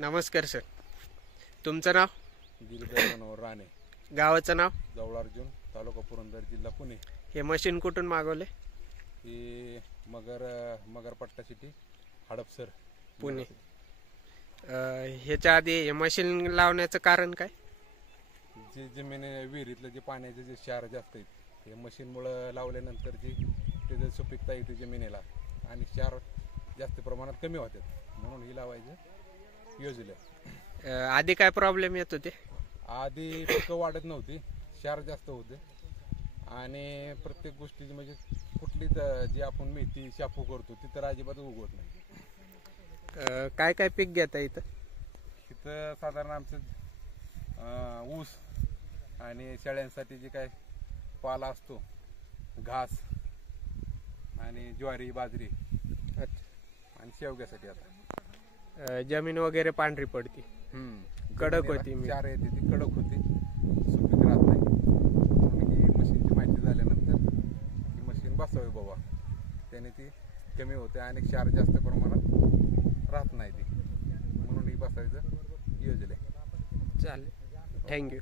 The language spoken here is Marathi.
नमस्कार सर, तुमचं नाव? गिरीधर मनोहर राणे, गावाचं नाव? जवळ अर्जुन, तालुका पुरंदर, जिल्हा पुणे. हे मशीन कुठून मागवले? ही मगरपट्टा सिटी, हडपसर, पुणे. ह्याच्या आधी हे मशीन लावण्याचं कारण काय? जे जमीन विहिरीतलं जे पाण्याचे जे क्षार जास्त आहेत हे मशीनमुळं लावल्यानंतर जी त्याचं सुपीकता येते जमिनीला आणि क्षार जास्त प्रमाणात कमी होतात, म्हणून ही लावायचं योजलं. आधी काय प्रॉब्लेम येत होते? आधी पिकं वाढत नव्हती, क्षार जास्त होते आणि प्रत्येक गोष्टी म्हणजे कुठली जी आपण मेथी शापू करतो ती तर अजिबात उगवत नाही. काय काय पीक घेता इथं? इथं साधारण आमचं ऊस आणि शेळ्यांसाठी जे काय पाला असतो, घास आणि ज्वारी, बाजरी आणि शेवग्यासाठी. आता जमीन वगैरे पांढरी पडती, कडक होती, चार येते ती कडक होती, सुपीक राहत नाही. म्हणून ही मशीनची माहिती झाल्यानंतर ही मशीन बसावी बाबा, त्याने ती कमी होते आणि क्षार जास्त प्रमाणात राहत नाही ती, म्हणून ही बसायचं योजले. चालेल, थँक्यू.